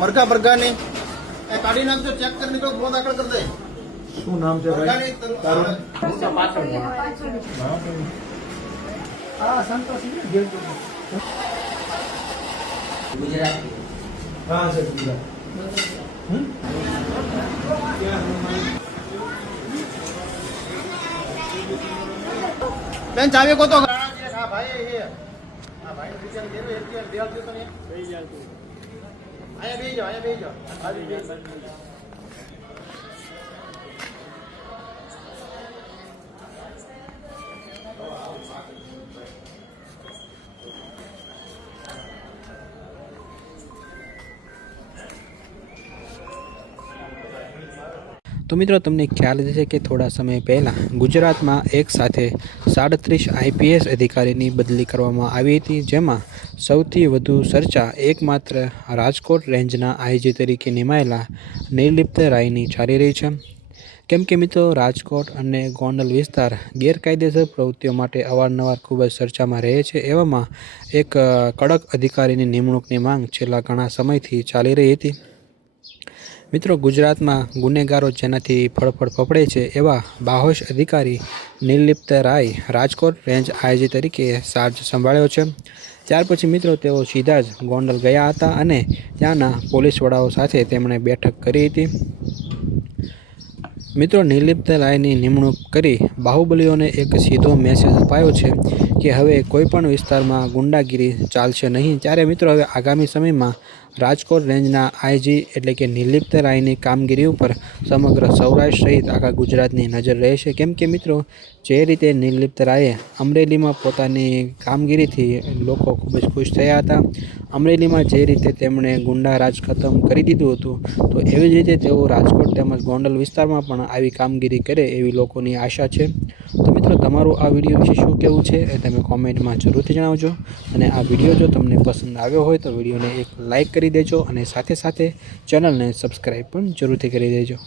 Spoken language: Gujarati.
મરઘા મરઘાની એ કાઢી નાખજો, ચેક કરી નીકળો, ગુનો દાખલ કરી દે. શું નામ છે ભાઈ તારું? હા સંતોષ ગુજરાતી હા સર ગુજરાત. બેન ચાવી ગોતો. હા ભાઈ એ હા ભાઈ બીજા દેરો એક દેલ દે તો ને બેહી જાવ તું. આયા બેહી જાવ, આયા બેહી જાવ. તો મિત્રો તમને ખ્યાલ છે કે થોડા સમય પહેલાં ગુજરાતમાં એક સાથે 37 આઈપીએસ અધિકારીની બદલી કરવામાં આવી હતી, જેમાં સૌથી વધુ ચર્ચા એકમાત્ર રાજકોટ રેન્જના આઈજી તરીકે નિમાયેલા નિર્લિપ્ત રાયની ચાલી રહી છે. કેમ કે મિત્રો રાજકોટ અને ગોંડલ વિસ્તાર ગેરકાયદેસર પ્રવૃત્તિઓ માટે અવારનવાર ખૂબ જ ચર્ચામાં રહે છે. એવામાં એક કડક અધિકારીની નિમણૂકની માંગ છેલ્લા ઘણા સમયથી ચાલી રહી હતી. મિત્રો ગુજરાતમાં ગુનેગારો જેનાથી ફળફળ ફફડે છે એવા બાહોશ અધિકારી નિર્લિપ્ત રાય રાજકોટ રેન્જ આઈજી તરીકે ચાર્જ સંભાળ્યો છે. ત્યાર પછી મિત્રો તેઓ સીધા જ ગોંડલ ગયા હતા અને ત્યાંના પોલીસ વડાઓ સાથે તેમણે બેઠક કરી હતી. મિત્રો નિર્લિપ્ત રાયની નિમણૂક કરી બાહુબલીઓને એક સીધો મેસેજ અપાયો છે કે હવે કોઈપણ વિસ્તારમાં ગુંડાગીરી ચાલશે નહીં. ત્યારે મિત્રો હવે આગામી સમયમાં રાજકોટ રેન્જના આઈજી એટલે કે નિર્લિપ્ત રાયની કામગીરી ઉપર સમગ્ર સૌરાષ્ટ્ર સહિત આખા ગુજરાતની નજર રહેશે. કેમ કે મિત્રો જે રીતે નિર્લિપ્ત રાયે અમરેલીમાં પોતાની કામગીરીથી લોકો ખૂબ જ ખુશ થયા હતા, અમરેલીમાં જે રીતે તેમણે ગુંડા રાજ ખતમ કરી દીધું હતું, તો એવી જ રીતે તેઓ રાજકોટ તેમજ ગોંડલ વિસ્તારમાં પણ આવી કામગીરી કરે એવી લોકોની આશા છે. તો મિત્રો તમારું આ વિડીયો વિશે શું કહેવું છે એ તમે કોમેન્ટમાં જરૂરથી જણાવજો. અને આ વિડીયો જો તમને પસંદ આવ્યો હોય તો વિડીયોને એક લાઇક કરી દેજો અને સાથે સાથે ચેનલને સબસ્ક્રાઈબ પણ જરૂરથી કરી દેજો.